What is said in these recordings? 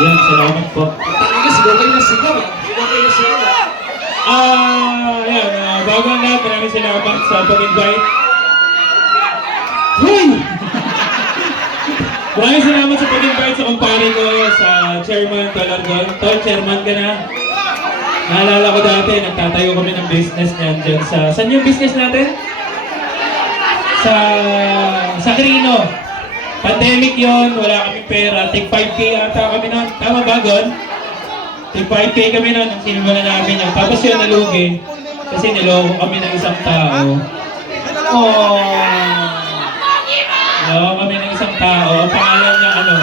Yan, salamat po. Sigaw kayo na sigaw. Sigaw kayo na sigaw. Yan, bago ang lahat, maraming salamat sa pag-invite. Hoy! Maraming salamat sa pag-invite sa kumpare ko, sa chairman, Tol Argon. Tol, chairman ka na. Naalala ko dati, nagtatayo kami ng business niyan dyan sa... Saan yung business natin? Sa Crino. Pandemic yon, wala kaming pera. Take 5K ata kami nun. Tama ba, Gon? Take 5K kami nun, ang sinimula namin yun. Tapos yun nalugi. Kasi niloko kami ng isang tao. Niloko kami ng isang tao. Ang pangalan niya ano?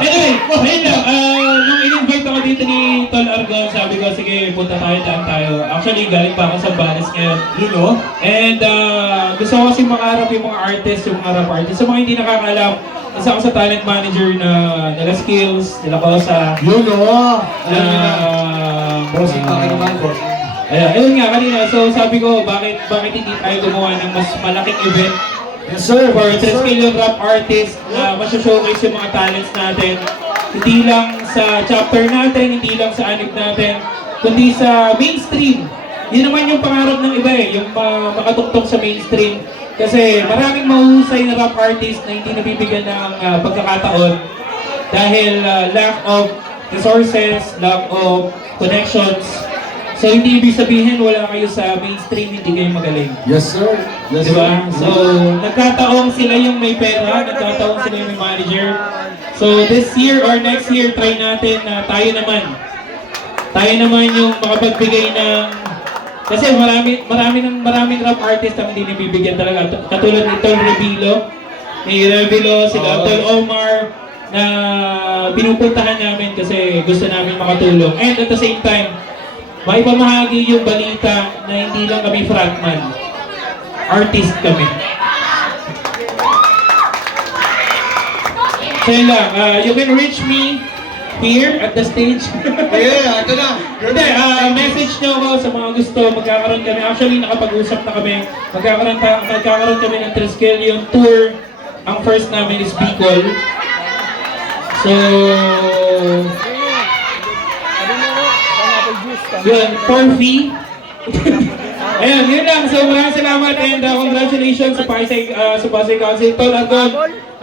Anyway, ayun lang. Nung in-invite ako dito ni Tol Argon, sabi ko, sige, punta tayo, daan tayo. Actually, galing pa ako sa Banes ngayon. You know? And gusto ko kasi makaharap yung mga artists, yung mga rap artists. Sa mga hindi nakakaalam, isa ako sa talent manager na nila Skills, nila Kosa. You know? Bossing pa kayo naman, bossing. Ayun nga, kanina. So sabi ko, bakit hindi tayo gumawa ng mas malaking event? Yes, sir. For 3 million rap artists na showcase yung mga talents natin. Hindi lang sa chapter natin, hindi lang sa anib natin, kundi sa mainstream. Yun naman yung pangarap ng iba yung makatuktong sa mainstream. Kasi maraming mahusay na rap artist na hindi nabibigyan ng pagkakataon dahil lack of resources, lack of connections. So hindi ibig sabihin wala kayo sa mainstream, hindi kayo magaling. Yes, sir. Yes, Diba? sir. So, nagkataong sila yung may pera, nagkataong sila yung may manager. So, this year or next year, try natin na tayo naman yung makapagbigay ng... Kasi maraming rap artist ang hindi nabibigyan talaga. Katulad ni Tol Revilo, sila Tol Omar, na pinupuntahan namin kasi gusto namin makatulong. And at the same time, may pamahagi yung balita na hindi lang kami frontman. Artist kami. So yun lang, you can reach me here at the stage. Yeah, ito na. Hindi, message nyo ako sa mga gusto, magkakaroon kami. Actually, nakapag-usap na kami. Magkakaroon kami ng Triskelion tour. Ang first namin is Bicol. So, yun, for fee. Ayun, yun lang. So, maraming salamat and congratulations sa Pasay Council. Tol Argon,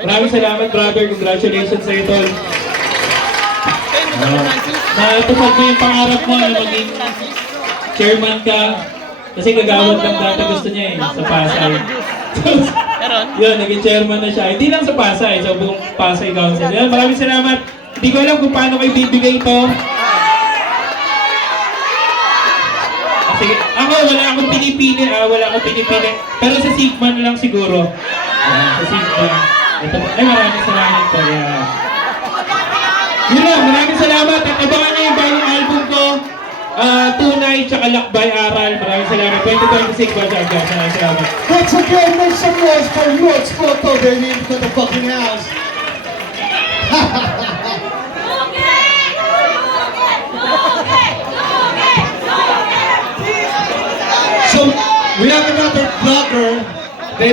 maraming salamat, brother. Congratulations sa iyo, Tol. Natupad mo yung pangarap mo na maging chairman ka. Kasi gagawad lang dati gusto niya sa Pasay. Yun, naging chairman na siya. Hindi lang sa Pasay, sa buong Pasay Council. Yun, maraming salamat. Hindi ko alam kung paano kayo bibigay ito. Sige, ako wala akong pinipili, Pero sa Sigma na lang siguro. Sa Sigma. Ito po. Ay, maraming salamat po. Yun lang, maraming salamat. At abangan nyo yung bagong album ko. Tunay, tsaka Lakbay Aral. Maraming salamat. 2026 ba siya? Maraming salamat. Once again, make some noise for Lord's Photo, baby, for the fucking house.